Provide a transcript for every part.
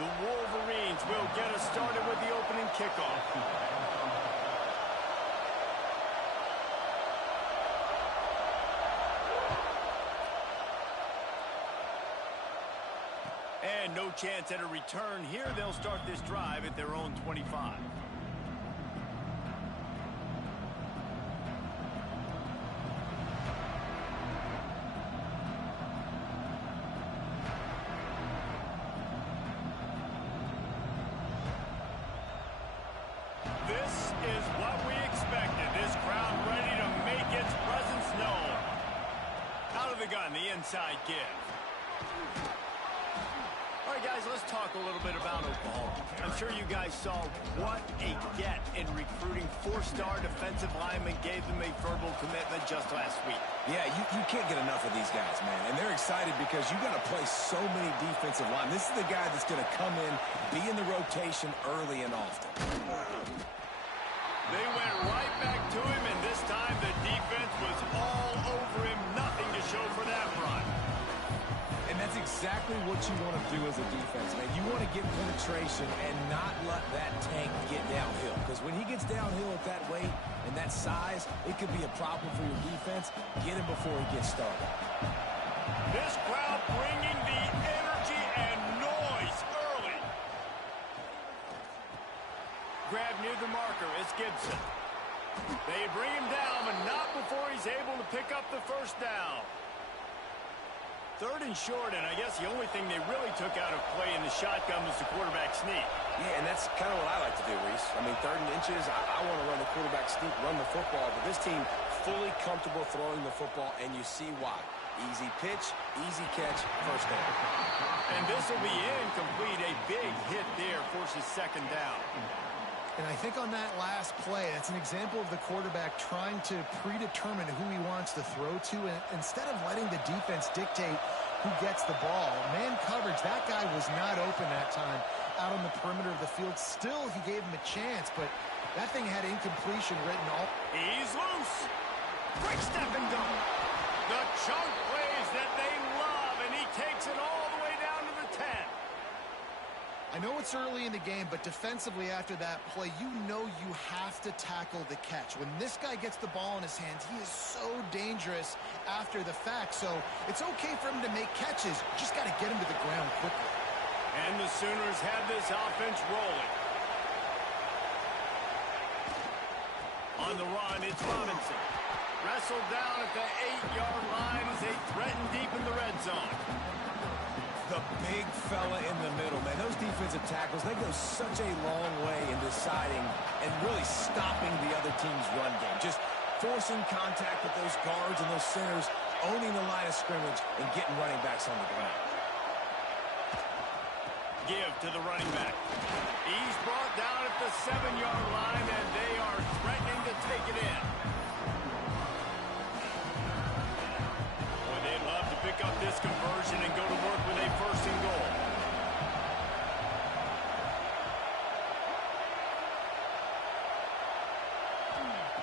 The Wolverines will get us started with the opening kickoff. And no chance at a return here. They'll start this drive at their own 25. This is what we expected. This crowd ready to make its presence known. Out of the gun, the inside give. All right, guys, let's talk a little bit about Oklahoma. I'm sure you guys saw what a get in recruiting. Four-star defensive linemen gave them a verbal commitment just last week. Yeah, you can't get enough of these guys, man. And they're excited because you got to play so many defensive linemen. This is the guy that's going to come in, be in the rotation early and often. They went right back to him, and this time the defense was all over him. Nothing to show for that run. And that's exactly what you want to do as a defense, man. You want to get penetration and not let that tank get downhill. Because when he gets downhill at that weight and that size, it could be a problem for your defense. Get him before he gets started. This crowd bringing the energy and noise early. Grab near the marker. It's Gibson. They bring him down, but not before he's able to pick up the first down. Third and short, and I guess the only thing they really took out of play in the shotgun was the quarterback sneak. Yeah, and that's kind of what I like to do, Reese. I mean, 3rd and inches, I want to run the quarterback sneak, run the football, but this team fully comfortable throwing the football, and you see why. Easy pitch, easy catch, first down. And this will be incomplete. A big hit there forces second down. And I think on that last play, that's an example of the quarterback trying to predetermine who he wants to throw to, and instead of letting the defense dictate who gets the ball. Man coverage, that guy was not open that time out on the perimeter of the field. Still, he gave him a chance, but that thing had incompletion written all. He's loose. Quick step and go. The chunk plays that they love, and he takes it all the way down to the 10. I know it's early in the game, but defensively after that play, you know you have to tackle the catch. When this guy gets the ball in his hands, he is so dangerous after the fact. So it's okay for him to make catches. You just got to get him to the ground quickly. And the Sooners have this offense rolling. On the run, it's Robinson. Wrestled down at the 8-yard line as they threaten deep in the red zone. The big fella in the middle, man. Those defensive tackles, they go such a long way in deciding and really stopping the other team's run game. Just forcing contact with those guards and those centers, owning the line of scrimmage, and getting running backs on the ground. Give to the running back. He's brought down at the 7-yard line, and they are threatening to take it in. They'd love to pick up this conversion and go to work with a 1st and goal.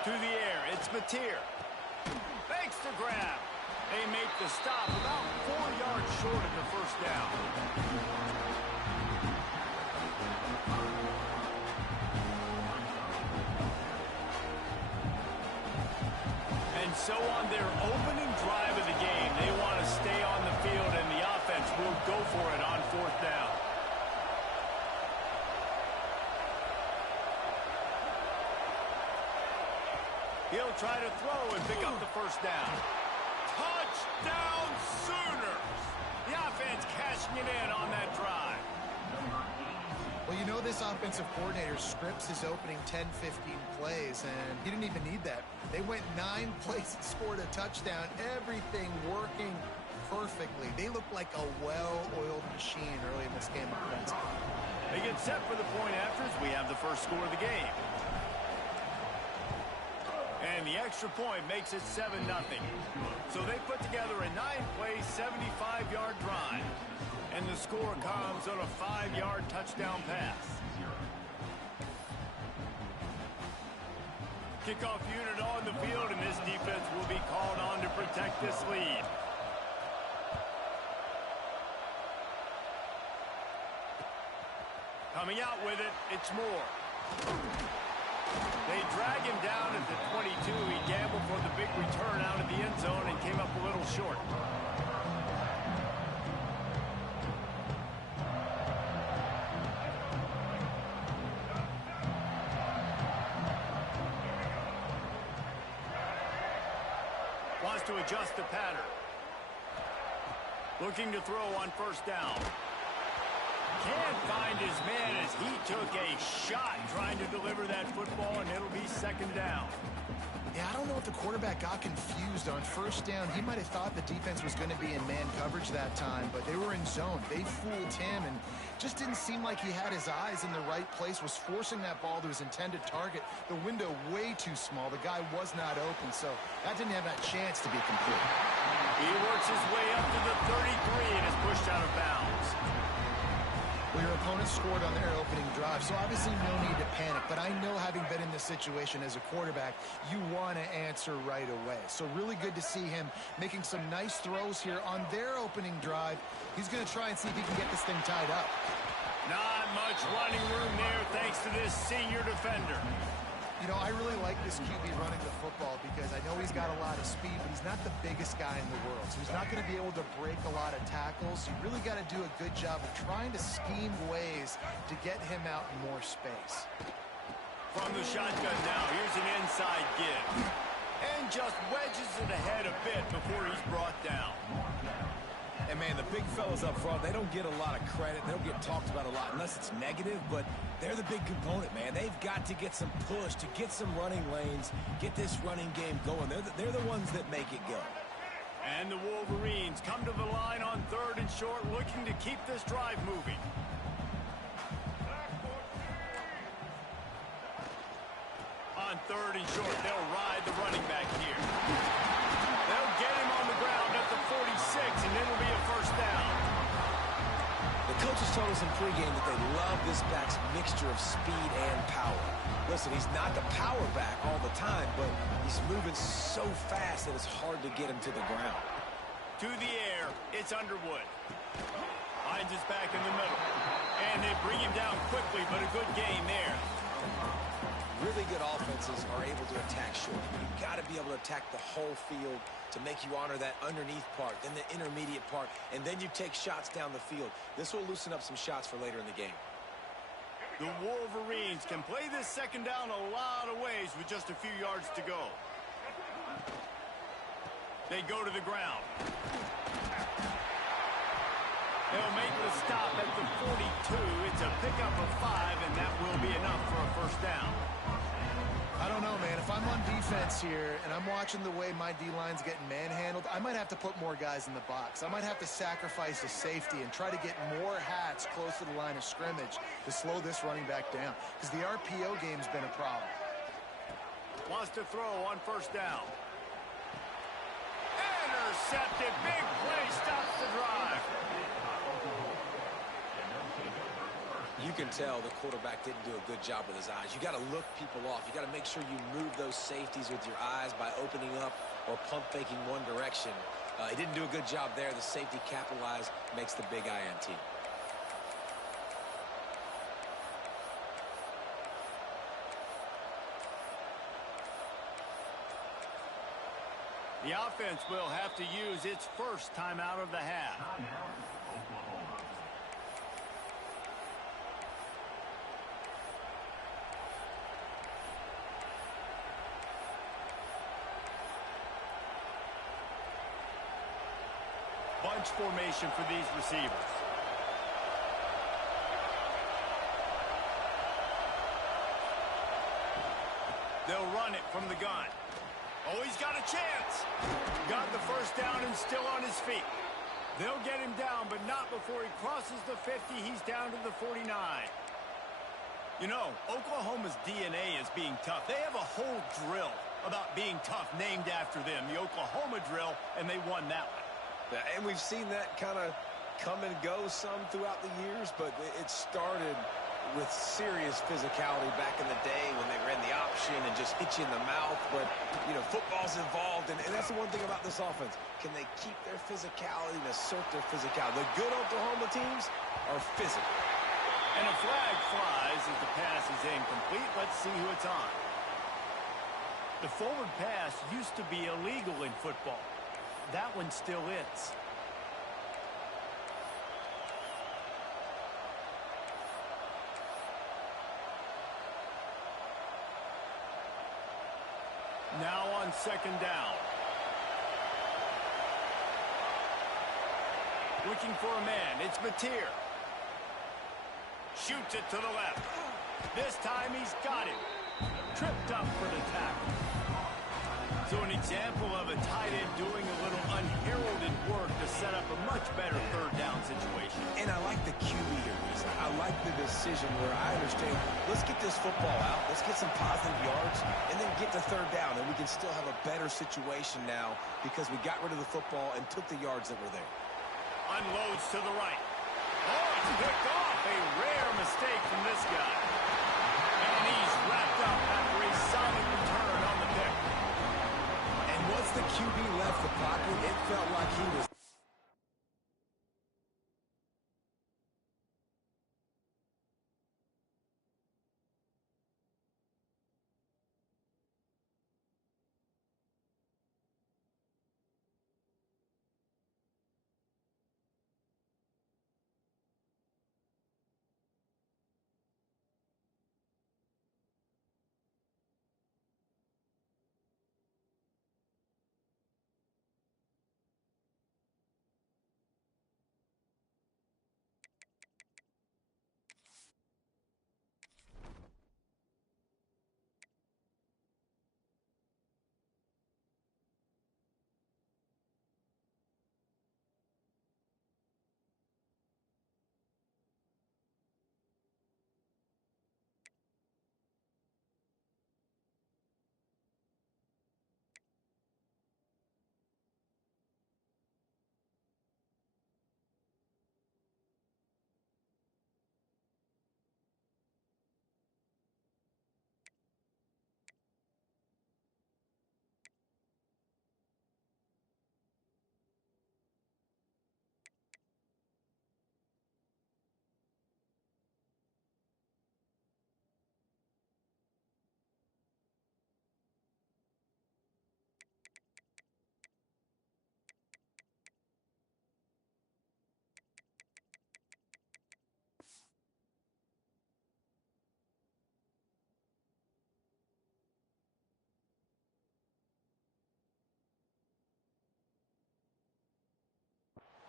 To the air, it's Mateer. Makes the grab. They make the stop about 4 yards short of the first down. And so on their opening drive of the game, they want to stay on the field, and the offense will go for it on 4th down. He'll try to throw and pick up the first down. Touchdown Sooners! The offense cashing it in on that drive. Well, you know this offensive coordinator scripts his opening 10, 15 plays, and he didn't even need that. They went 9 plays and scored a touchdown, everything working perfectly. They look like a well-oiled machine early in this game offensively. They get set for the point afters. We have the first score of the game. And the extra point makes it 7-0. So they put together a 9-play, 75-yard drive. And the score comes on a 5-yard touchdown pass. Kickoff unit on the field, and this defense will be called on to protect this lead. Coming out with it, it's Moore. They drag him down at the 22. He gambled for the big return out of the end zone and came up a little short. Wants to adjust the pattern. Looking to throw on first down. Can't find his man as he took a shot trying to deliver that football, and it'll be second down. Yeah, I don't know if the quarterback got confused on first down. He might have thought the defense was going to be in man coverage that time, but they were in zone. They fooled him and just didn't seem like he had his eyes in the right place, was forcing that ball to his intended target. The window way too small. The guy was not open, so that didn't have that chance to be complete. He works his way up to the 33 and is pushed out of bounds. Well, your opponent scored on their opening drive, so obviously no need to panic. But I know, having been in this situation as a quarterback, you want to answer right away. So really good to see him making some nice throws here on their opening drive. He's going to try and see if he can get this thing tied up. Not much running room there thanks to this senior defender. You know, I really like this QB running the football because I know he's got a lot of speed, but he's not the biggest guy in the world. So he's not going to be able to break a lot of tackles. You really got to do a good job of trying to scheme ways to get him out in more space. From the shotgun now, here's an inside give. And just wedges it ahead a bit before he's brought down. And, man, the big fellas up front, they don't get a lot of credit. They don't get talked about a lot unless it's negative, but they're the big component, man. They've got to get some push, to get some running lanes, get this running game going. They're the ones that make it go. And the Wolverines come to the line on third and short, looking to keep this drive moving. On third and short, they'll ride the running back here. They'll get him on the ground at the 46, and it'll be a first down. The coaches told us in pregame that they love this back's mixture of speed and power. Listen, he's not the power back all the time, but he's moving so fast that it's hard to get him to the ground. To the air, it's Underwood. Finds his back in the middle. And they bring him down quickly, but a good gain there. Really good offenses are able to attack short. You've got to be able to attack the whole field to make you honor that underneath part, then the intermediate part, and then you take shots down the field. This will loosen up some shots for later in the game. The Wolverines can play this second down a lot of ways with just a few yards to go. They go to the ground. They'll make the stop at the 42. It's a pickup of 5, and that will be enough for a first down. I don't know, man. If I'm on defense here and I'm watching the way my D-line's getting manhandled, I might have to put more guys in the box. I might have to sacrifice a safety and try to get more hats close to the line of scrimmage to slow this running back down, because the RPO game's been a problem. Wants to throw on first down. Intercepted. Big play stops the drive. You can tell the quarterback didn't do a good job with his eyes. You got to look people off. You got to make sure you move those safeties with your eyes by opening up or pump faking one direction. He didn't do a good job there. The safety capitalized, makes the big INT. The offense will have to use its first timeout of the half. Bunch formation for these receivers. They'll run it from the gun. Oh, he's got a chance. Got the first down and still on his feet. They'll get him down, but not before he crosses the 50. He's down to the 49. You know, Oklahoma's DNA is being tough. They have a whole drill about being tough named after them, the Oklahoma drill, and they won that one. And we've seen that kind of come and go some throughout the years, but it started with serious physicality back in the day when they ran the option and just hit you in the mouth. But, you know, football's involved, and that's the one thing about this offense. Can they keep their physicality and assert their physicality? The good Oklahoma teams are physical. And a flag flies as the pass is incomplete. Let's see who it's on. The forward pass used to be illegal in football. That one still is. Now on second down. Looking for a man. It's Mateer. Shoots it to the left. This time he's got it. Tripped up for the tackle. So an example of a tight end doing a little unheralded work to set up a much better third down situation. And I like the QB here, Reese. I like the decision where I understand, let's get this football out, let's get some positive yards, and then get to third down, and we can still have a better situation now because we got rid of the football and took the yards that were there. Unloads to the right. Oh, it's picked off. A rare mistake from this guy. And he's wrapped up after a solid return on the pick. And once the QB left the pocket, it felt like he was...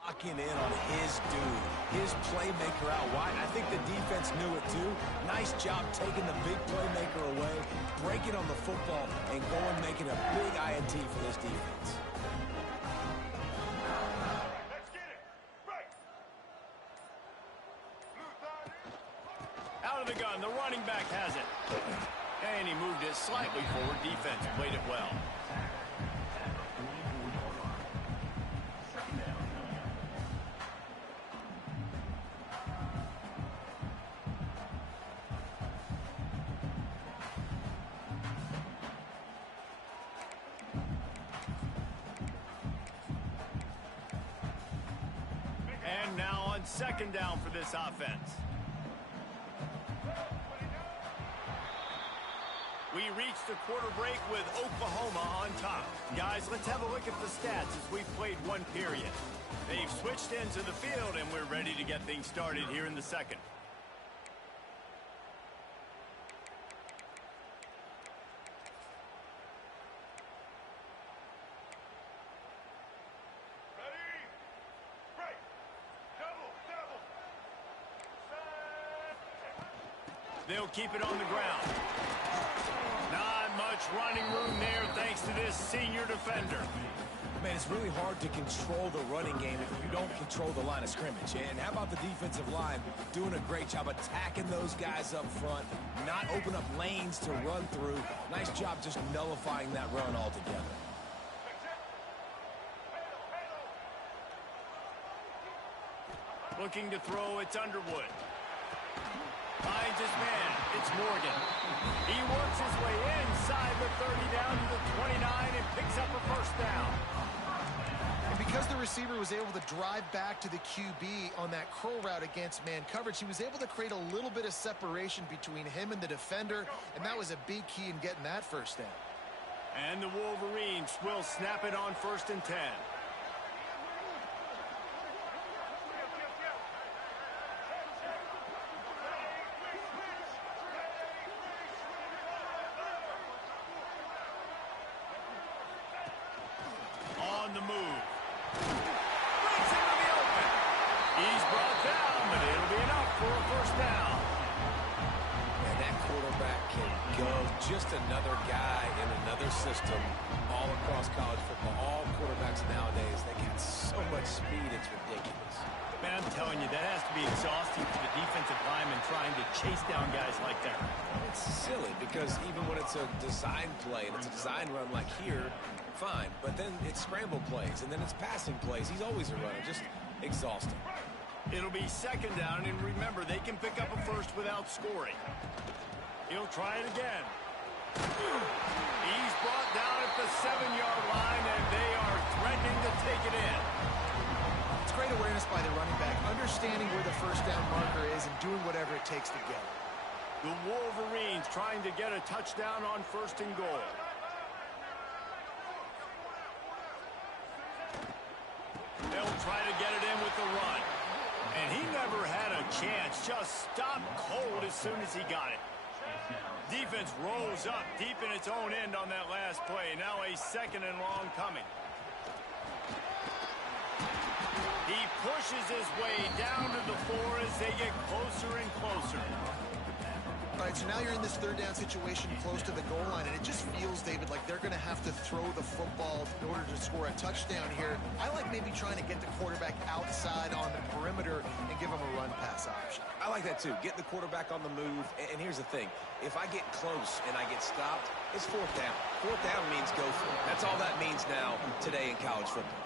locking in on his dude, his playmaker out wide. I think the defense knew it too. Nice job taking the big playmaker away, breaking on the football, and going making a big INT for this defense. Let's get it. Right. Out of the gun, the running back has it. And he moved it slightly forward. Defense played it well. And now on second down for this offense. We reached the quarter break with Oklahoma on top. Guys, let's have a look at the stats as we've played one period. They've switched into the field, and we're ready to get things started here in the second. They'll keep it on the ground. Not much running room there thanks to this senior defender. Man, it's really hard to control the running game if you don't control the line of scrimmage. And how about the defensive line doing a great job attacking those guys up front, not open up lanes to run through. Nice job just nullifying that run altogether. Looking to throw, it's Underwood. Finds his man. It's Morgan. He works his way inside the 30 down to the 29 and picks up a first down. because the receiver was able to drive back to the QB on that curl route against man coverage, he was able to create a little bit of separation between him and the defender, and that was a big key in getting that first down. And the Wolverines will snap it on 1st and 10. On the move. Breaks into the open. He's brought down, but it'll be enough for a first down. And that quarterback can go. Just another guy in another system all across college football. All quarterbacks nowadays, they got so much speed, it's ridiculous. Man, I'm telling you, that has to be exhausting for the defensive lineman trying to chase down guys like that. It's silly because even when it's a design play and it's a design run like here, fine. But then it's scramble plays and then it's passing plays. He's always a runner. Just exhausting. It'll be 2nd down, and remember, they can pick up a first without scoring. He'll try it again. He's brought down at the 7-yard line, and they are threatening to take it in. It's great awareness by the running back, understanding where the first down marker is and doing whatever it takes to get it. The Wolverines trying to get a touchdown on 1st and goal. They'll try to get it in with the run. And he never had a chance. Just stopped cold as soon as he got it. Defense rose up deep in its own end on that last play. Now a 2nd and long coming. He pushes his way down to the 4 as they get closer and closer. All right, so now you're in this 3rd down situation close to the goal line, and it just feels, David, like they're going to have to throw the football in order to score a touchdown here. I like maybe trying to get the quarterback outside on the perimeter and give him a run-pass option. I like that too. Getting the quarterback on the move. And here's the thing. If I get close and I get stopped, it's 4th down. 4th down means go for it. That's all that means now today in college football.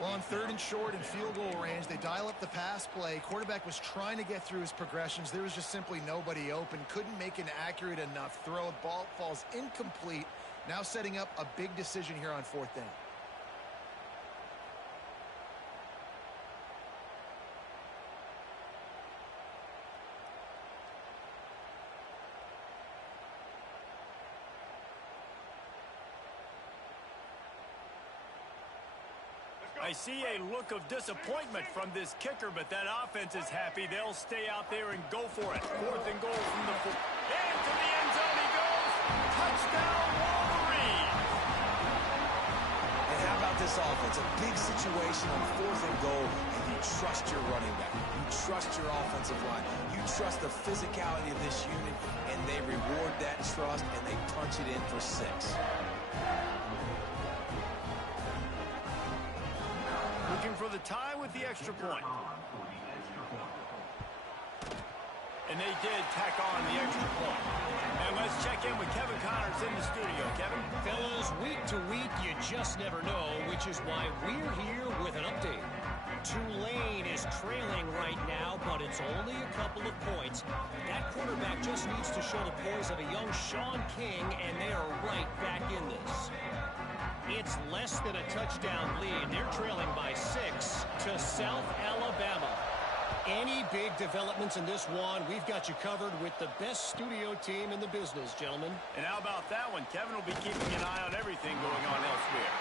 Well, on 3rd and short and field goal range, they dial up the pass play. Quarterback was trying to get through his progressions. There was just simply nobody open. Couldn't make an accurate enough throw. Ball falls incomplete. Now setting up a big decision here on 4th down. I see a look of disappointment from this kicker, but that offense is happy. They'll stay out there and go for it. 4th and goal from the 4. Into the end zone he goes. Touchdown, Wolverine. And how about this offense? A big situation on 4th and goal, and you trust your running back. You trust your offensive line. You trust the physicality of this unit, and they reward that trust, and they punch it in for 6. Looking for the tie with the extra point. And they did tack on the extra point. And let's check in with Kevin Connors in the studio. Kevin? Fellas, week to week, you just never know, which is why we're here with an update. Tulane is trailing right now, but it's only a couple of points. That quarterback just needs to show the poise of a young Sean King, and they are right back in this. It's less than a touchdown lead. They're trailing by 6 to South Alabama. Any big developments in this one, we've got you covered with the best studio team in the business, gentlemen. And how about that one? Kevin will be keeping an eye on everything going on elsewhere.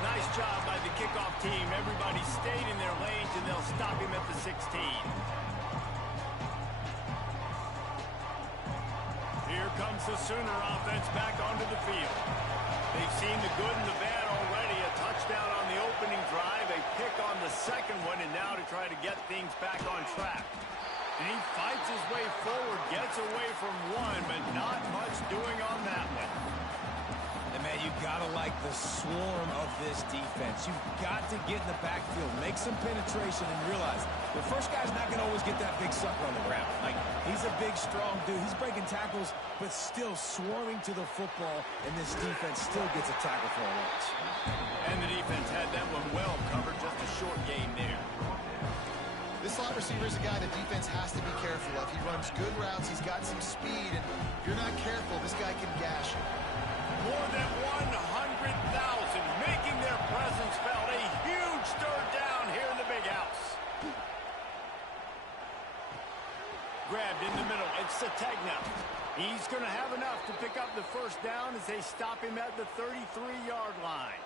Nice job by the kickoff team. Everybody stayed in their lanes, and they'll stop him at the 16. Here comes the Sooner offense back onto the field. They've seen the good and the bad already. A touchdown on the opening drive, a pick on the 2nd one, and now to try to get things back on track. And he fights his way forward, gets away from one, but not much doing on that one. And, man, you got to like the swarm of this defense. You've got to get in the backfield, make some penetration, and realize the first guy's not going to always get that big sucker on the ground. Like, he's a big, strong dude. He's breaking tackles, but still swarming to the football, and this defense still gets a tackle for a loss. And the defense had that one well covered, just a short game there. This slot receiver is a guy the defense has to be careful of. He runs good routes. He's got some speed, and if you're not careful, this guy can gash you. More than 100,000 making their presence felt. A huge Grabbed in the middle. It's Sategna. He's going to have enough to pick up the first down as they stop him at the 33-yard line.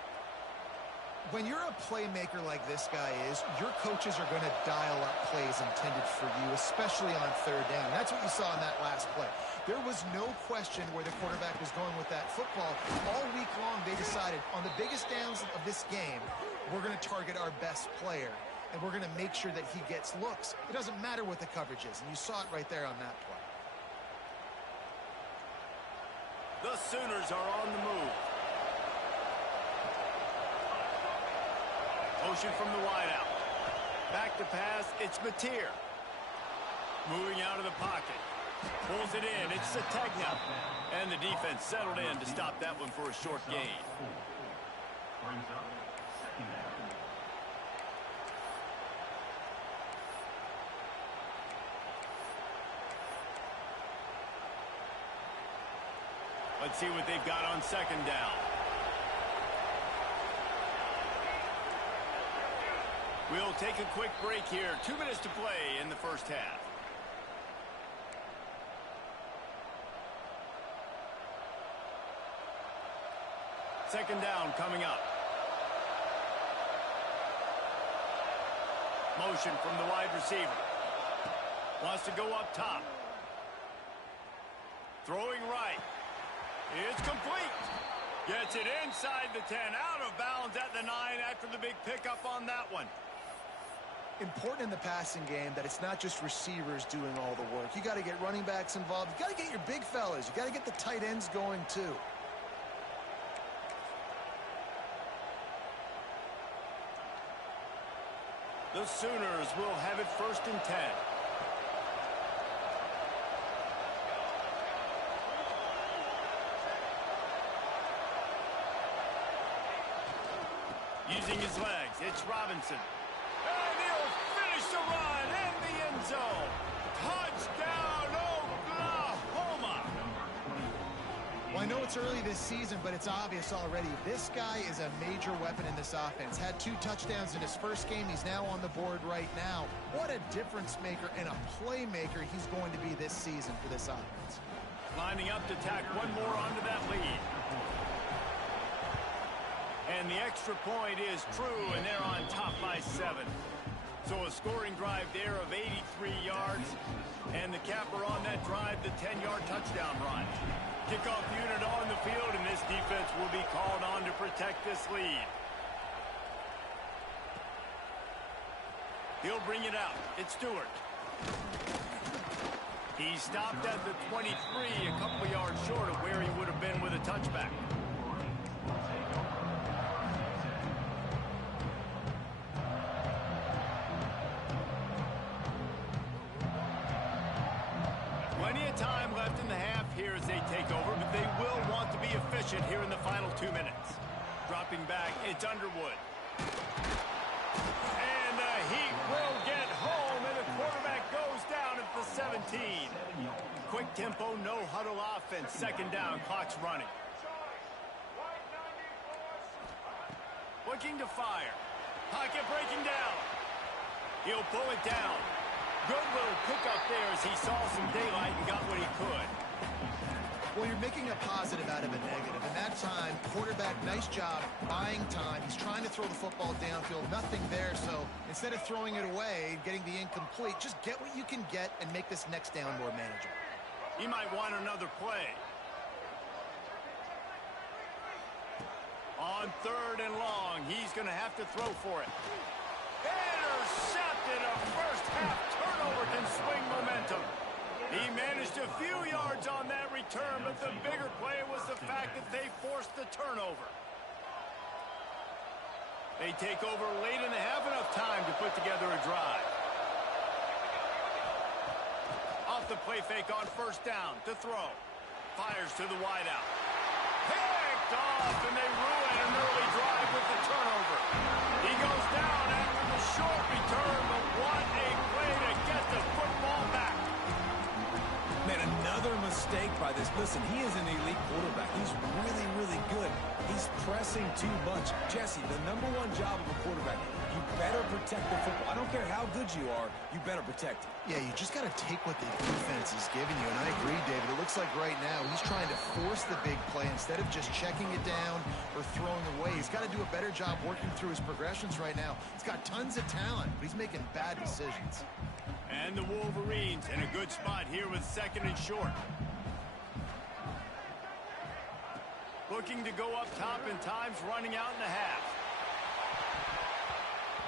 When you're a playmaker like this guy is, your coaches are going to dial up plays intended for you, especially on third down. That's what you saw in that last play. There was no question where the quarterback was going with that football. All week long, they decided on the biggest downs of this game, we're going to target our best player, and we're going to make sure that he gets looks. It doesn't matter what the coverage is, and you saw it right there on that play. The Sooners are on the move. Motion from the wideout. Back to pass, it's Mateer. Moving out of the pocket. Pulls it in, it's Sategna. And the defense settled in to stop that one for a short gain. Let's see what they've got on second down. We'll take a quick break here. 2 minutes to play in the first half. Second down coming up. Motion from the wide receiver. Wants to go up top. Throwing right. It's complete. Gets it inside the 10. Out of bounds at the 9 after the big pickup on that one. Important in the passing game that it's not just receivers doing all the work. You got to get running backs involved. You got to get your big fellas. You got to get the tight ends going too. The Sooners will have it 1st and 10. Using his legs, it's Robinson. And he'll finish the run in the end zone. Touchdown, Oklahoma! Well, I know it's early this season, but it's obvious already. This guy is a major weapon in this offense. Had 2 touchdowns in his first game. He's now on the board right now. What a difference maker and a playmaker he's going to be this season for this offense. Lining up to tack one more onto that lead. And the extra point is true, and they're on top by 7. So a scoring drive there of 83 yards. And the capper on that drive, the 10-yard touchdown run. Kickoff unit on the field, and this defense will be called on to protect this lead. He'll bring it out. It's Stewart. He stopped at the 23, a couple of yards short of where he would have been with a touchback. Plenty of time left in the half here as they take over, but they will want to be efficient here in the final 2 minutes. Dropping back, it's Underwood. And the Heat will get home, and the quarterback goes down at the 17. Quick tempo, no huddle offense. Second down, clock's running. Looking to fire. Pocket breaking down. He'll pull it down. Good little pickup there as he saw some daylight and got what he could. Well, you're making a positive out of a negative. And that time, quarterback, nice job buying time. He's trying to throw the football downfield. Nothing there. So instead of throwing it away and getting the incomplete, just get what you can get and make this next down more manageable. He might want another play. On 3rd and long, he's going to have to throw for it. Intercepted. A first half turnover can swing momentum. He managed a few yards on that return, but the bigger play was the fact that they forced the turnover. They take over late in the half, enough time to put together a drive. Off the play fake on 1st down to throw. Fires to the wideout. Picked off, and they ruin an early drive with the turnover. He goes down after the short return, but what a play to get the football back. Man, another mistake by this. Listen, he is an elite quarterback. He's really, really good. He's pressing too much. Jesse, the #1 job of a quarterback, You better protect the football. I don't care how good you are, you better protect it. Yeah, you just got to take what the defense is giving you. And I agree, David. It looks like right now he's trying to force the big play instead of just checking it down or throwing away. He's got to do a better job working through his progressions right now. He's got tons of talent, but he's making bad decisions. And the Wolverines in a good spot here with 2nd and short. Looking to go up top, and time's running out in the half.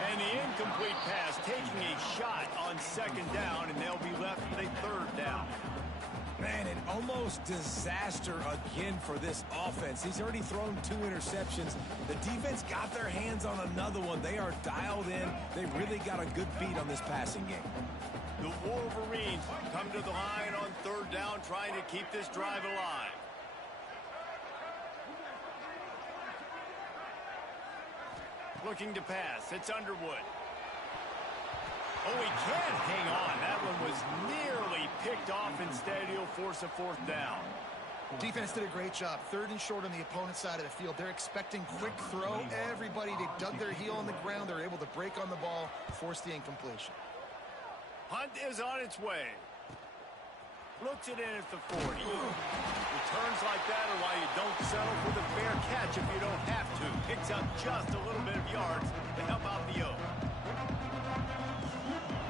And the incomplete pass taking a shot on 2nd down, and they'll be left with a 3rd down. Man, an almost disaster again for this offense. He's already thrown 2 interceptions. The defense got their hands on another one. They are dialed in. They really got a good beat on this passing game. The Wolverines come to the line on 3rd down, trying to keep this drive alive. Looking to pass. It's Underwood. Oh, he can't hang on. That one was nearly picked off. Instead, he'll force a 4th down. Defense did a great job. 3rd and short on the opponent's side of the field. They're expecting quick throw. Everybody, they dug their heel on the ground. They're able to break on the ball, force the incompletion. Hunt is on its way. Looks it in at the 40. Returns like that are why you don't settle for the fair catch if you don't have to. Picks up just a little bit of yards to help out the O.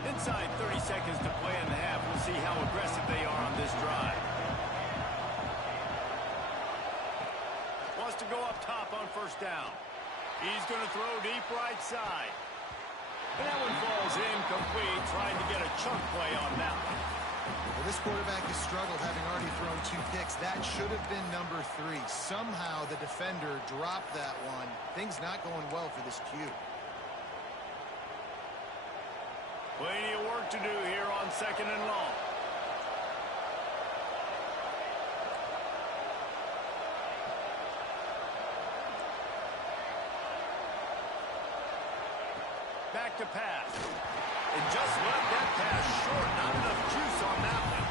Inside 30 seconds to play in the half. We'll see how aggressive they are on this drive. Wants to go up top on 1st down. He's going to throw deep right side. And that one falls incomplete, trying to get a chunk play on that one. Well, this quarterback has struggled, having already thrown 2 picks. That should have been number 3. Somehow the defender dropped that one. Things not going well for this Q. Plenty of work to do here on 2nd and long. Back to pass. And just left that pass short. Not enough juice on that one.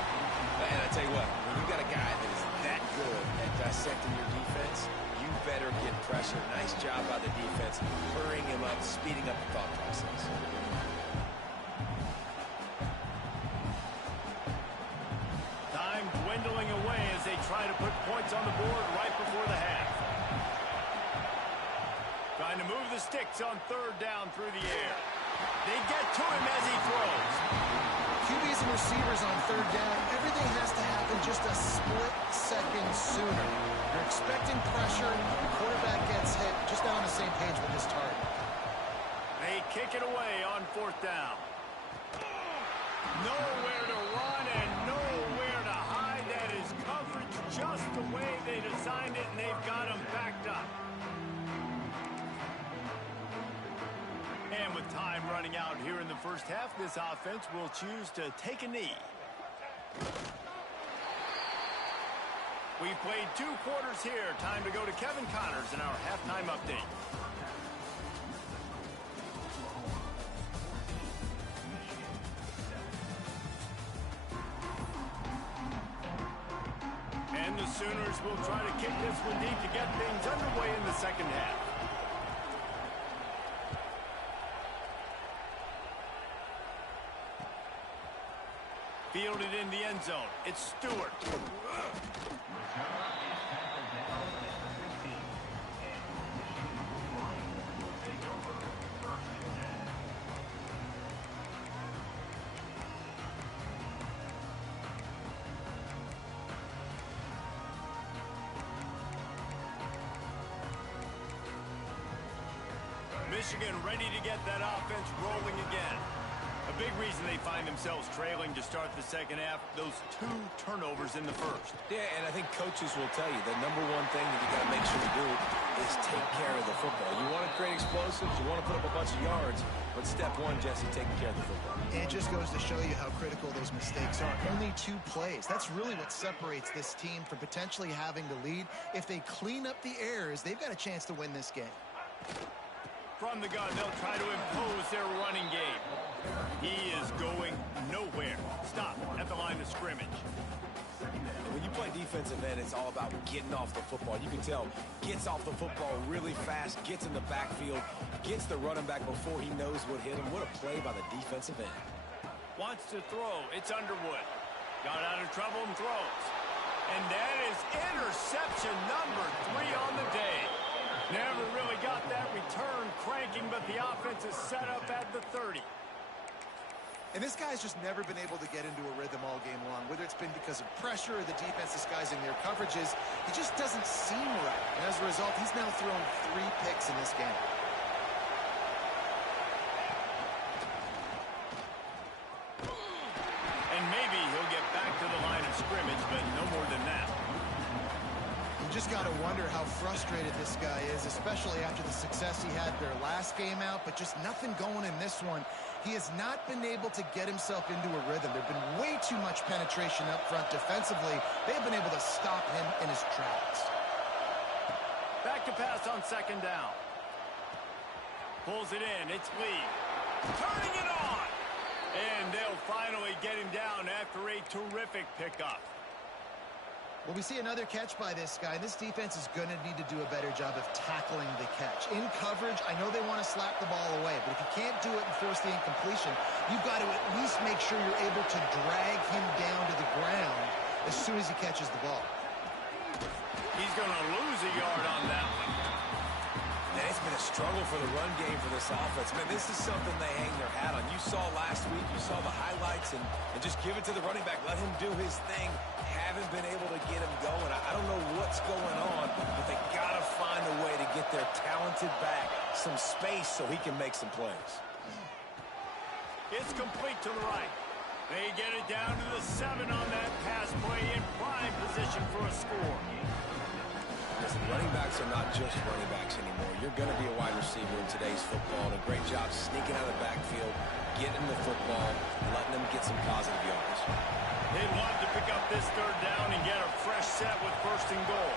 And I tell you what, when you got a guy that is that good at dissecting your defense, you better get pressure. Nice job by the defense, hurrying him up, speeding up the thought process. Time dwindling away as they try to put points on the board right before the half. Trying to move the sticks on 3rd down through the air. They get to him as he throws. QBs and receivers on 3rd down, everything has to happen just a split second sooner. You're expecting pressure, the quarterback gets hit, just not on the same page with his target. They kick it away on 4th down. Nowhere to run and nowhere to hide. That is coverage just the way they designed it, and they've got him backed up. And with time running out here in the 1st half, this offense will choose to take a knee. We've played 2 quarters here. Time to go to Kevin Connors in our halftime update. And the Sooners will try to kick this one deep to get things underway in the 2nd half. Fielded in the end zone. It's Stewart. Michigan ready to get that offense rolling again. A big reason they find themselves trailing to start the 2nd half, those 2 turnovers in the 1st. Yeah, and I think coaches will tell you the number one thing that you got to make sure to do is take care of the football. You want to create explosives, you want to put up a bunch of yards, but step 1, Jesse, taking care of the football. It just goes to show you how critical those mistakes are. Only 2 plays. That's really what separates this team from potentially having the lead. If they clean up the errors, they've got a chance to win this game. From the gun, they'll try to impose their running game. He is going nowhere. Stop at the line of scrimmage. When you play defense, defensive end, it's all about getting off the football. You can tell, gets off the football really fast, gets in the backfield, gets the running back before he knows what hit him. What a play by the defensive end. Wants to throw. It's Underwood. Got out of trouble and throws. And that is interception number 3 on the day. Never really got that return cranking, but the offense is set up at the 30. And this guy's just never been able to get into a rhythm all game long, whether it's been because of pressure or the defense disguising their coverages. He just doesn't seem right. And as a result, he's now thrown 3 picks in this game. And maybe he'll get back to the line of scrimmage, but no more than that. You just got to wonder how frustrated this guy is, especially after the success he had their last game out, but just nothing going in this one. He has not been able to get himself into a rhythm. There have been way too much penetration up front defensively. They've been able to stop him in his tracks. Back to pass on second down. Pulls it in. It's Lee. Turning it on. And they'll finally get him down after a terrific pickup. Well, we see another catch by this guy. This defense is going to need to do a better job of tackling the catch. In coverage, I know they want to slap the ball away, but if you can't do it and force the incompletion, you've got to at least make sure you're able to drag him down to the ground as soon as he catches the ball. He's going to lose a yard on that one. Man, it's been a struggle for the run game for this offense. Man, this is something they hang their hat on. You saw last week, you saw the highlights, and just give it to the running back. Let him do his thing. Haven't been able to get him going. I don't know what's going on, but they got to find a way to get their talented back some space so he can make some plays. It's complete to the right. They get it down to the 7 on that pass play in prime position for a score. Listen, running backs are not just running backs anymore. You're going to be a wide receiver in today's football, and a great job sneaking out of the backfield, getting the football, letting them get some positive yards. They'd love to pick up this third down and get a fresh set with first and goal.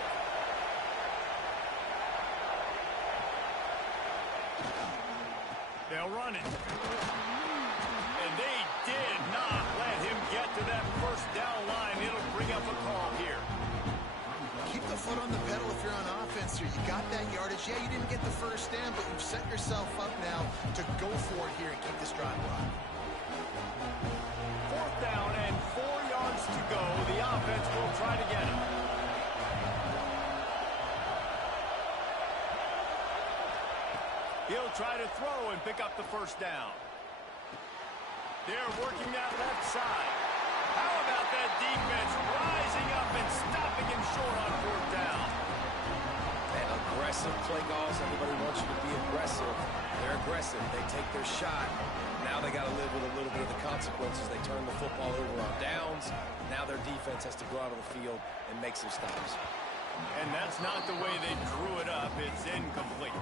They'll run it. And they did not let him get to that first down line. It'll bring up a call here. Keep the foot on the pedal if you're on offense here. You got that yardage. Yeah, you didn't get the first down, but you've set yourself up now to go for it here and keep this drive alive. 4th down and 4 yards to go. The offense will try to get him. He'll try to throw and pick up the first down. They're working that left side. How about that defense rising up and stopping him short on 4th down? And aggressive play calls. Everybody wants you to be aggressive. They're aggressive. They take their shot. Now they got to live with a little bit of the consequences. They turn the football over on downs. Now their defense has to go out on the field and make some stops. And that's not the way they drew it up. It's incomplete.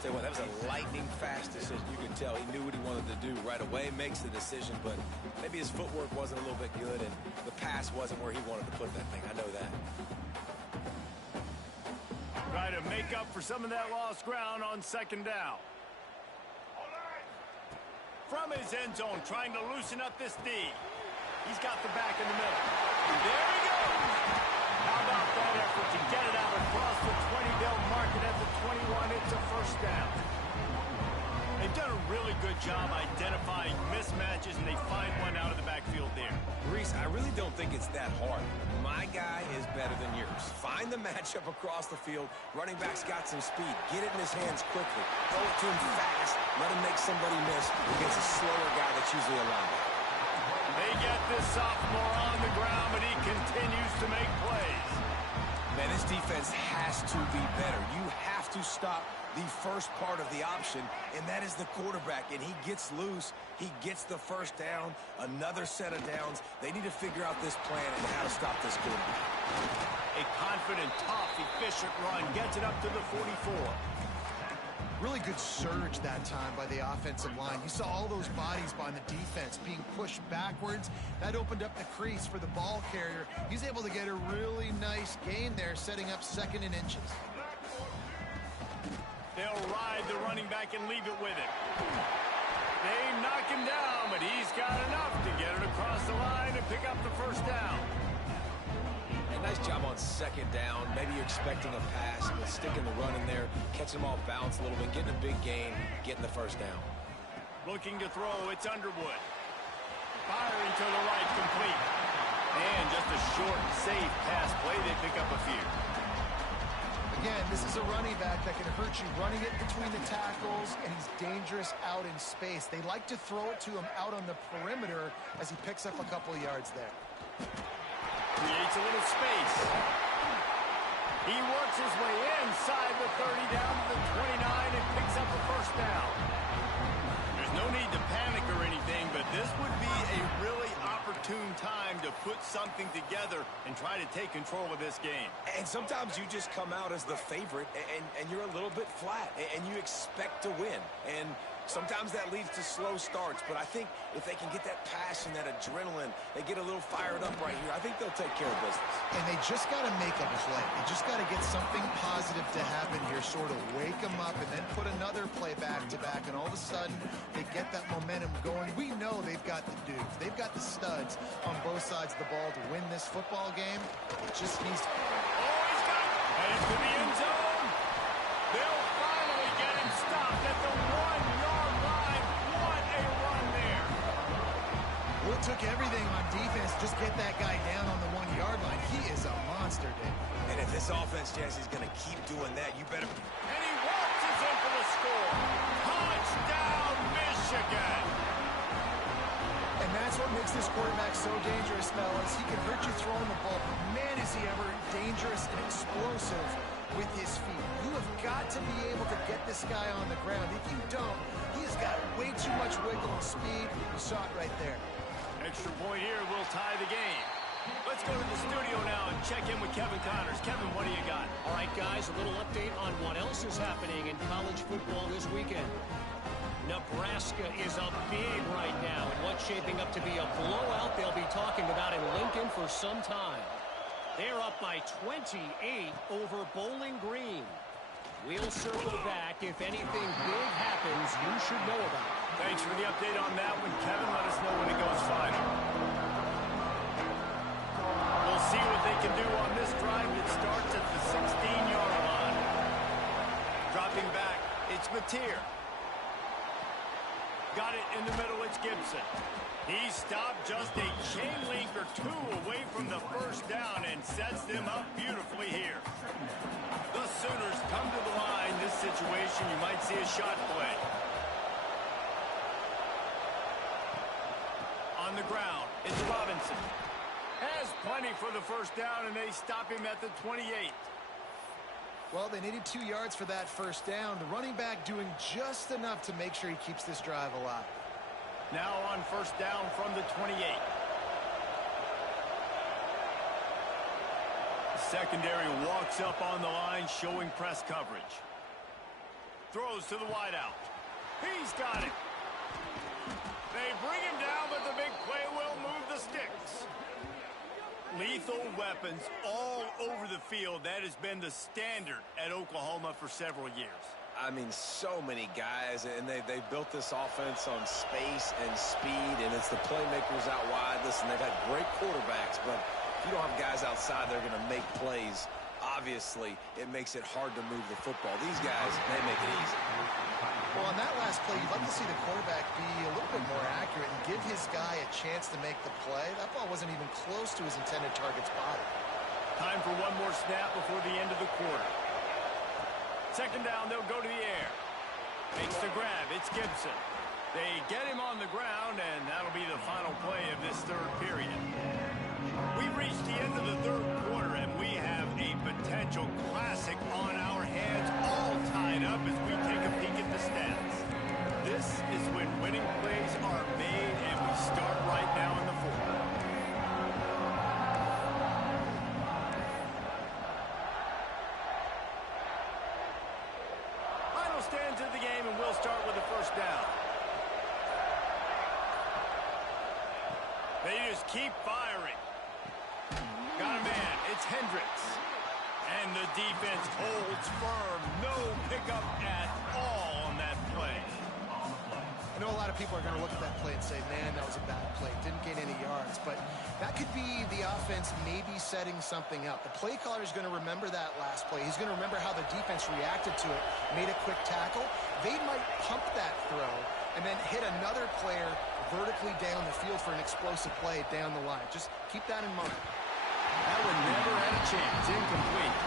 Tell you what, that was a lightning-fast decision. You could tell he knew what he wanted to do right away, makes the decision, but maybe his footwork wasn't a little bit good, and the pass wasn't where he wanted to put that thing. I know that. Try to make up for some of that lost ground on second down. From his end zone, trying to loosen up this D. He's got the back in the middle. There he goes. How about that effort to get it out across the 20? They'll mark it at the 21. It's a first down. They've done a really good job identifying mismatches, and they find one out of the backfield there. Reese, I really don't think it's that hard. My guy is better than yours. Find the matchup across the field. Running back's got some speed. Get it in his hands quickly. Throw it to him fast. Let him make somebody miss against a slower guy that's usually a linebacker. They get this sophomore on the ground, but he continues to make plays. Man, this defense has to be better. You have to stop the first part of the option, and that is the quarterback. And he gets loose. He gets the first down, another set of downs. They need to figure out this plan and how to stop this quarterback. A confident, tough, efficient run gets it up to the 44. Really good surge that time by the offensive line. You saw all those bodies by the defense being pushed backwards. That opened up the crease for the ball carrier. He's able to get a really nice gain there, setting up 2nd and inches. They'll ride the running back and leave it with him. They knock him down, but he's got enough to get it across the line and pick up the first down. job on second down. Maybe you're expecting a pass, but sticking the run in there, catching them off balance a little bit, getting a big gain, getting the first down. Looking to throw, it's Underwood. Firing to the right, complete. And just a short, safe pass play. They pick up a few. Again, this is a running back that can hurt you running it between the tackles, and he's dangerous out in space. They like to throw it to him out on the perimeter as he picks up a couple of yards there. Creates a little space. He works his way inside the 30 down to the 29 and picks up a first down. There's no need to panic or anything, but this would be a really opportune time to put something together and try to take control of this game. And sometimes you just come out as the favorite, and you're a little bit flat, and you expect to win. And sometimes that leads to slow starts, but I think if they can get that passion, that adrenaline, they get a little fired up right here, I think they'll take care of business. And they just got to make a play. They just got to get something positive to happen here, sort of wake them up and then put another play back-to-back, and all of a sudden they get that momentum going. We know they've got the dudes. They've got the studs on both sides of the ball to win this football game. It just needs to... Oh, he's got it! Headed to the end zone. They'll finally get him stopped at the 1-yard line. What a run there. Well, it took everything on defense. Just get that guy down on the 1-yard line. He is a monster, Dave. And if this offense, Jesse, is going to keep doing that, you better... And he waltzes in for the score. Touchdown, Michigan. And that's what makes this quarterback so dangerous, fellas. He can hurt you throwing the ball, but man, is he ever dangerous and explosive with his feet. You have got to be able to get this guy on the ground. If you don't, he's got way too much wiggle and speed. You saw it right there. Extra point here will tie the game. Let's go to the studio now and check in with Kevin Connors. Kevin, what do you got? All right, guys, a little update on what else is happening in college football this weekend. Nebraska is up big right now, and what's shaping up to be a blowout they'll be talking about in Lincoln for some time. They're up by 28 over Bowling Green. We'll circle back. If anything big happens, you should know about it. Thanks for the update on that one, Kevin. Let us know when it goes final. We'll see what they can do on this drive that starts at the 16-yard line. Dropping back, it's Mateer. Got it in the middle, it's Gibson. He stopped just a chain link or two away from the first down and sets them up beautifully here. The Sooners come to the line. This situation, you might see a shot play. On the ground, it's Robinson. Has plenty for the first down, and they stop him at the 28. Well, they needed 2 yards for that first down. The running back doing just enough to make sure he keeps this drive alive. Now on first down from the 28. The secondary walks up on the line, showing press coverage. Throws to the wideout. He's got it. They bring him down, but the big play will move the sticks. Lethal weapons all over the field. That has been the standard at Oklahoma for several years. I mean, so many guys, and they built this offense on space and speed, and it's the playmakers out wide. Listen, they've had great quarterbacks, but if you don't have guys outside that are going to make plays, obviously it makes it hard to move the football. These guys, they make it easy. Well, on that last play, you'd like to see the quarterback be a little bit more accurate and give his guy a chance to make the play. That ball wasn't even close to his intended target's body. Time for one more snap before the end of the quarter. Second down, they'll go to the air. Makes the grab, it's Gibson. They get him on the ground, and that'll be the final play of this third period. We've reached the end of the third quarter, and we have a potential classic on our hands, all tied up as we take a peek at the stats. This is when winning plays are made, and we start right now in the fourth. Final stands of the game, and we'll start with the first down. They just keep firing. Got a man. It's Hendricks. And the defense holds firm. No pickup at all on that play. I know a lot of people are going to look at that play and say, man, that was a bad play. Didn't gain any yards. But that could be the offense maybe setting something up. The play caller is going to remember that last play. He's going to remember how the defense reacted to it, made a quick tackle. They might pump that throw and then hit another player vertically down the field for an explosive play down the line. Just keep that in mind. That one never had a chance. Incomplete.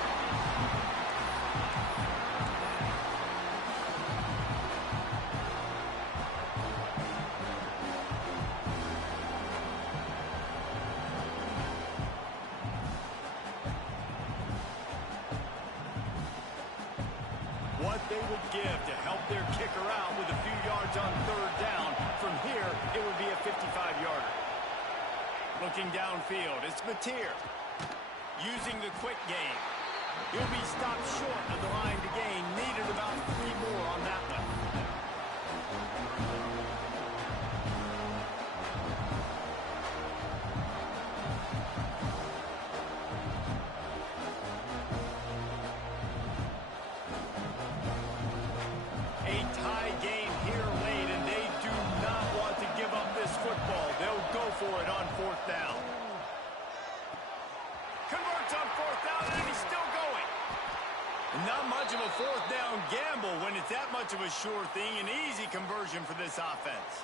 What they would give to help their kicker out with a few yards on third down. From here, it would be a 55-yarder. Looking downfield, it's Mateer. Using the quick game. He'll be stopped short of the line to gain. Needed about 3 more on that one. A tie game here late, and they do not want to give up this football. They'll go for it on 4th down. Converts on 4th down, and he's still going. Not much of a 4th down gamble when it's that much of a sure thing. An easy conversion for this offense.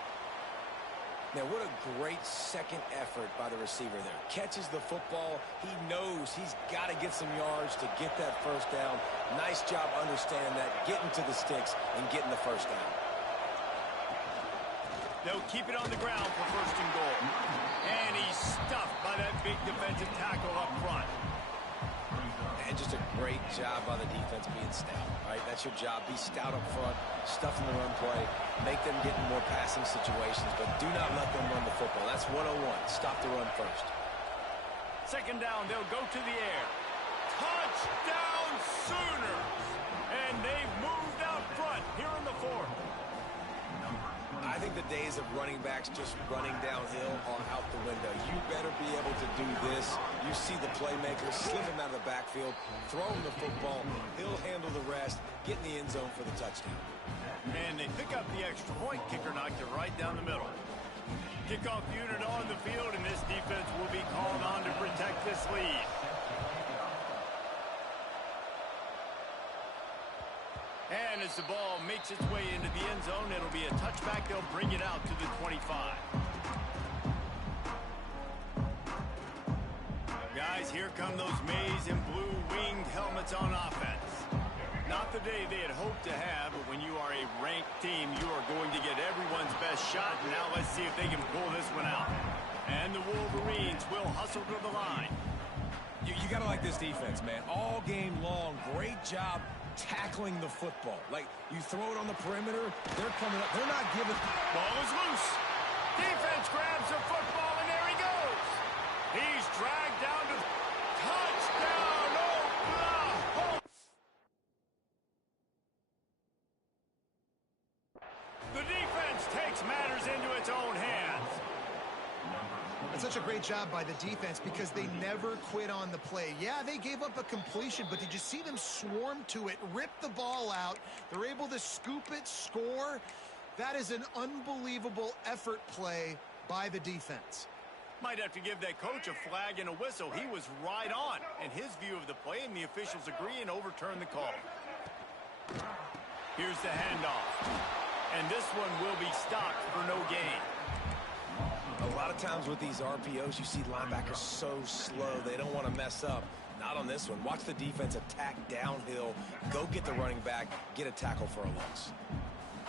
Now, what a great second effort by the receiver there. Catches the football. He knows he's got to get some yards to get that first down. Nice job understanding that, getting to the sticks and getting the first down. They'll keep it on the ground for 1st and goal. And he's stuffed by that big defensive tackle up front. And just a great job by the defense being stout, right? That's your job. Be stout up front, stuff in the run play, make them get in more passing situations, but do not let them run the football. That's 101. Stop the run first. 2nd down, they'll go to the air. Touchdown Sooners! And they've moved out front here in the 4th. I think the days of running backs just running downhill are out the window. You better be able to do this. You see the playmaker slip him out of the backfield, throw him the football, he'll handle the rest, get in the end zone for the touchdown. And they pick up the extra point. Kicker knocked it right down the middle. Kickoff unit on the field, and this defense will be called on to protect this lead. And as the ball makes its way into the end zone, it'll be a touchback. They'll bring it out to the 25. Guys, here come those maize and blue winged helmets on offense. Not the day they had hoped to have, but when you are a ranked team, you are going to get everyone's best shot. And now let's see if they can pull this one out. And the Wolverines will hustle to the line. You got to like this defense, man. All game long, great job tackling the football. Like, you throw it on the perimeter, they're coming up. They're not giving. Ball is loose. Defense grabs the football, and there he goes. He's dragged down to touchdown, Oklahoma. The defense takes matters into its own hands. That's such a great job by the defense because they never quit on the play. Yeah, they gave up a completion, but did you see them swarm to it, rip the ball out? They're able to scoop it, score. That is an unbelievable effort play by the defense. Might have to give that coach a flag and a whistle. He was right on in his view of the play, and the officials agree and overturn the call. Here's the handoff. And this one will be stopped for no gain. A lot of times with these RPOs, you see linebackers so slow, they don't want to mess up. Not on this one. Watch the defense attack downhill, go get the running back, get a tackle for a loss.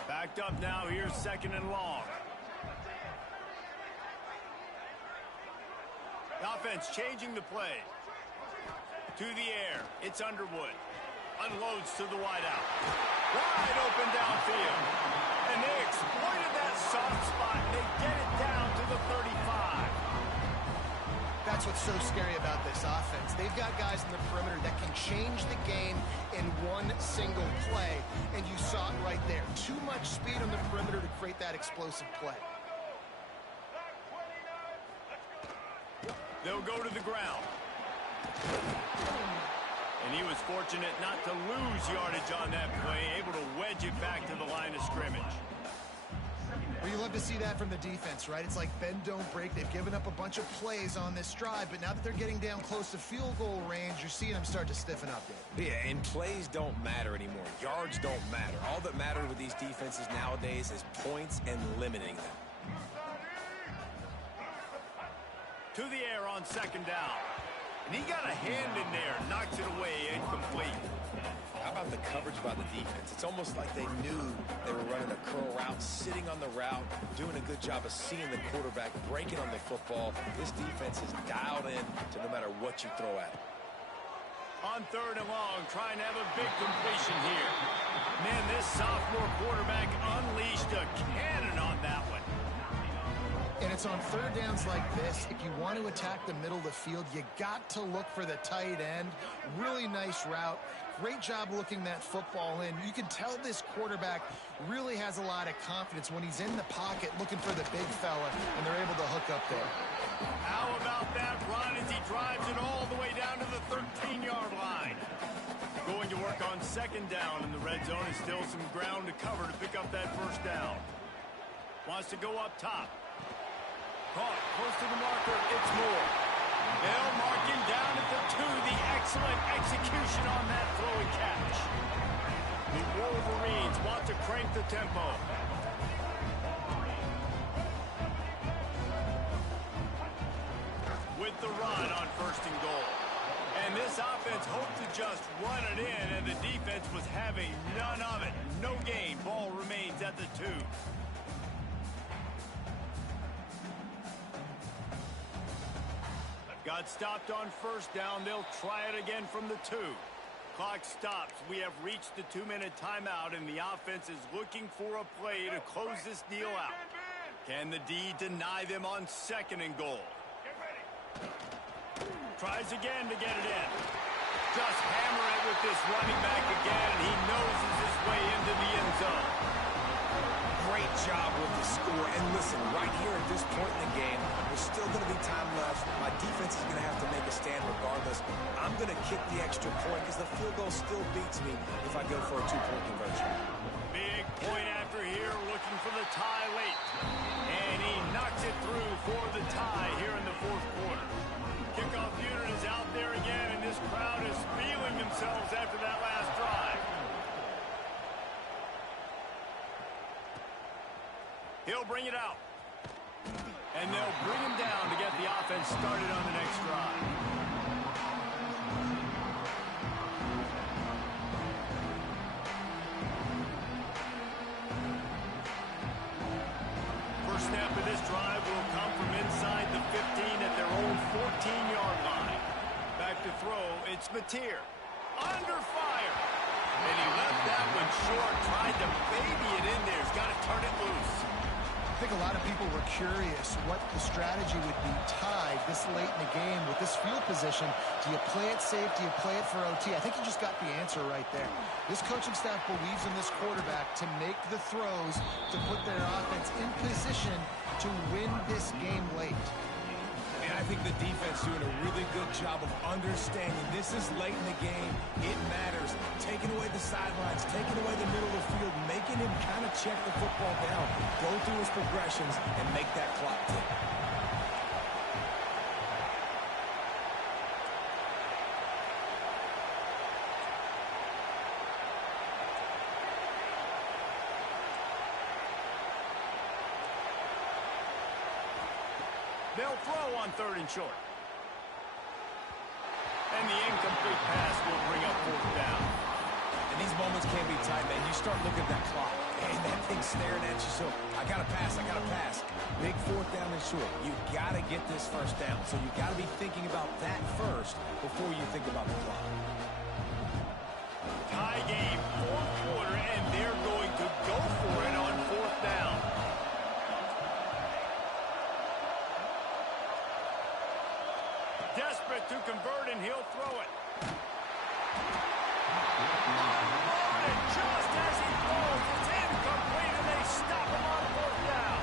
Backed up now, here's 2nd and long. The offense changing the play. To the air, it's Underwood. Unloads to the wideout. Wide open downfield. And they exploited that soft spot. They get it down to the 35. That's what's so scary about this offense. They've got guys in the perimeter that can change the game in one single play, and you saw it right there. Too much speed on the perimeter to create that explosive play. They'll go to the ground. And he was fortunate not to lose yardage on that play, able to wedge it back to the line of scrimmage. Well, you love to see that from the defense, right? It's like bend, don't break. They've given up a bunch of plays on this drive, but now that they're getting down close to field goal range, you're seeing them start to stiffen up there. Yeah, and plays don't matter anymore. Yards don't matter. All that matters with these defenses nowadays is points and limiting them. To the air on second down. And he got a hand in there, knocks it away, incomplete. How about the coverage by the defense? It's almost like they knew they were running a curl route, sitting on the route, doing a good job of seeing the quarterback, breaking on the football. This defense is dialed in to no matter what you throw at it. On third and long, trying to have a big completion here. Man, this sophomore quarterback unleashed a cannon on that one. And it's on third downs like this. If you want to attack the middle of the field, you got to look for the tight end. Really nice route. Great job looking that football in. You can tell this quarterback really has a lot of confidence when he's in the pocket looking for the big fella, and they're able to hook up there. How about that run as he drives it all the way down to the 13-yard line? Going to work on second down in the red zone, and still some ground to cover to pick up that first down. Wants to go up top. Caught close to the marker. It's Moore. They'll mark him down at the 2. The excellent execution on that throw and catch. The Wolverines want to crank the tempo. With the run on first and goal. And this offense hoped to just run it in, and the defense was having none of it. No gain. Ball remains at the 2. Got stopped on first down. They'll try it again from the 2. Clock stops. We have reached the 2-minute timeout, and the offense is looking for a play to close this deal out. Can the D deny them on second and goal? Tries again to get it in. Just hammer it with this running back again, and he noses his way into the end zone. Great job with the score. And listen, right here at this point in the game, there's still going to be time left. My defense is going to have to make a stand regardless. I'm going to kick the extra point because the field goal still beats me if I go for a 2-point conversion. Big point after here, looking for the tie late. And he knocks it through for the tie here in the fourth quarter. Kickoff unit is out there again, and this crowd is feeling themselves after that last drive. He'll bring it out. And they'll bring him down to get the offense started on the next drive. First snap of this drive will come from inside the 15 at their own 14-yard line. Back to throw, it's Mateer. Under fire. And he left that one short, tried to baby it in there. He's got to turn it loose. I think a lot of people were curious what the strategy would be tied this late in the game with this field position. Do you play it safe? Do you play it for OT? I think you just got the answer right there. This coaching staff believes in this quarterback to make the throws, to put their offense in position to win this game late. And I think the defense doing a really good job of understanding this is late in the game. It matters. Taking away the sidelines, taking away the middle of the field, making him kind of check the football down, go through his progressions, and make that clock tick. They'll throw on third and short. And the incomplete pass will bring up fourth down. And these moments can't be tight, man. You start looking at that clock, and that thing's staring at you. So, I got to pass, I got to pass. Big fourth down and short. You got to get this first down. So, you got to be thinking about that first before you think about the clock. Tie game, fourth quarter, and they're going to go for it on fourth down. Desperate to convert, and he'll throw it. Unloaded just as he throws. It's incomplete, and they stop him on fourth down.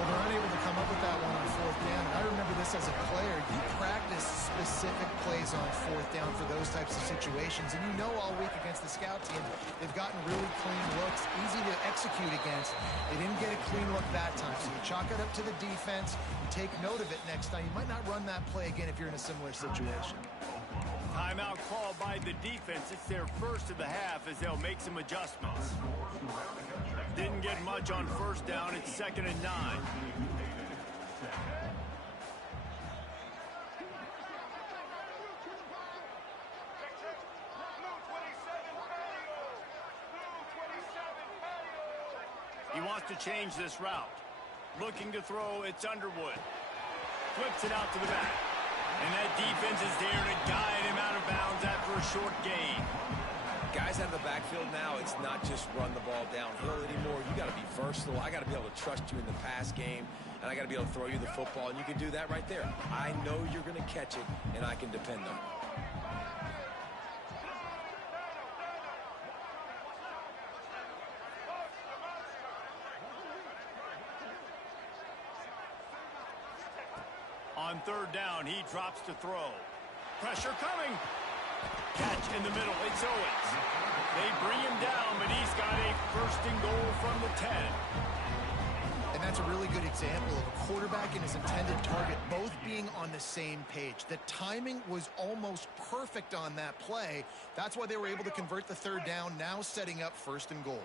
Well, they're unable to come up with that one on fourth down. I remember this as a player. You practice specific plays on fourth down for those types of situations. And you know all week against the scout team, they've gotten really clean looks, easy to execute against. They didn't get a clean look that time, so you chalk it up to the defense. You take note of it next time. You might not run that play again if you're in a similar situation. Timeout called by the defense. It's their first of the half as they'll make some adjustments. Didn't get much on first down. It's 2nd and 9. He wants to change this route. Looking to throw, it's Underwood. Flips it out to the back. And that defense is there to guide him out of bounds after a short gain. Guys out of the backfield now, it's not just run the ball downhill anymore. You got to be versatile. I got to be able to trust you in the pass game, and I got to be able to throw you the football, and you can do that right there. I know you're going to catch it, and I can depend on it. On third down, he drops to throw. Pressure coming. Catch in the middle. It's Owens. They bring him down, but he's got a 1st and goal from the 10. And that's a really good example of a quarterback and his intended target both being on the same page. The timing was almost perfect on that play. That's why they were able to convert the third down, now setting up 1st and goal.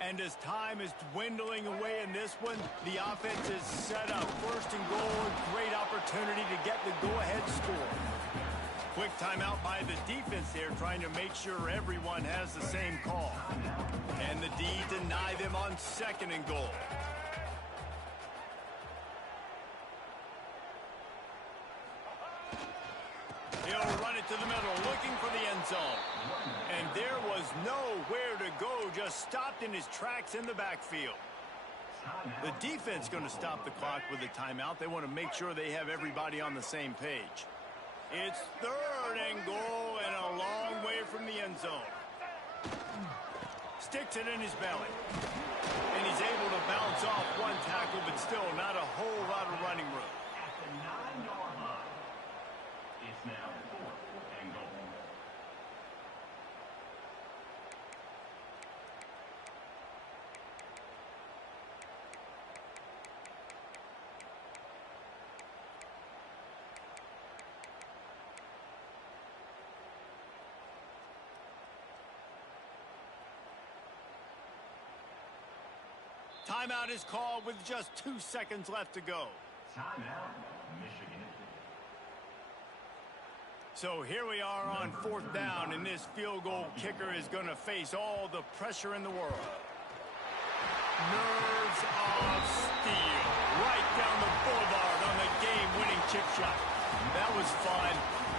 And as time is dwindling away in this one, the offense is set up. 1st and goal, a great opportunity to get the go-ahead score. Quick timeout by the defense there, trying to make sure everyone has the same call. And the D deny them on 2nd and goal. He'll run it to the middle, looking for the end zone. And there was nowhere to go, just stopped in his tracks in the backfield. The defense going to stop the clock with a timeout. They want to make sure they have everybody on the same page. It's 3rd and goal and a long way from the end zone. Sticks it in his belly. And he's able to bounce off one tackle, but still not a whole lot of running room. At the 9-yard line, it's now 4th and goal. Timeout is called with just 2 seconds left to go. Timeout, Michigan. So here we are on 4th down, and this field goal kicker is going to face all the pressure in the world. Nerves of steel. Right down the boulevard on the game-winning chip shot. That was fun,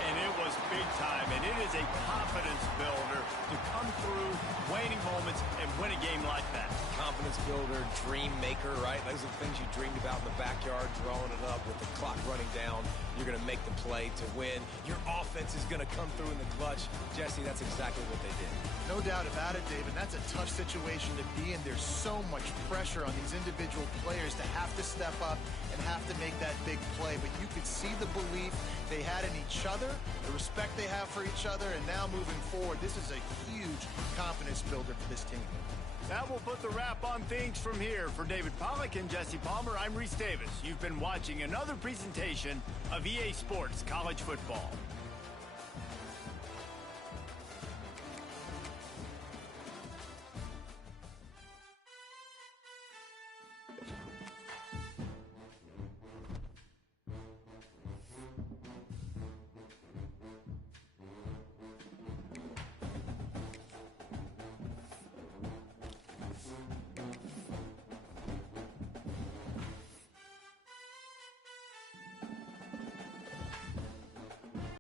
and it was big time. And it is a confidence builder to come through waning moments and win a game like that. Confidence builder, dream maker, right? Those are the things you dreamed about in the backyard, drawing it up with the clock running down. You're going to make the play to win. Your offense is going to come through in the clutch. Jesse, that's exactly what they did. No doubt about it, David. That's a tough situation to be in. There's so much pressure on these individual players to have to step up and have to make that big play. But you could see the belief they had in each other, the respect they have for each other, and now moving forward, this is a huge confidence builder for this team. That will put the wrap on things from here. For David Pollack and Jesse Palmer, I'm Reese Davis. You've been watching another presentation of EA Sports College Football.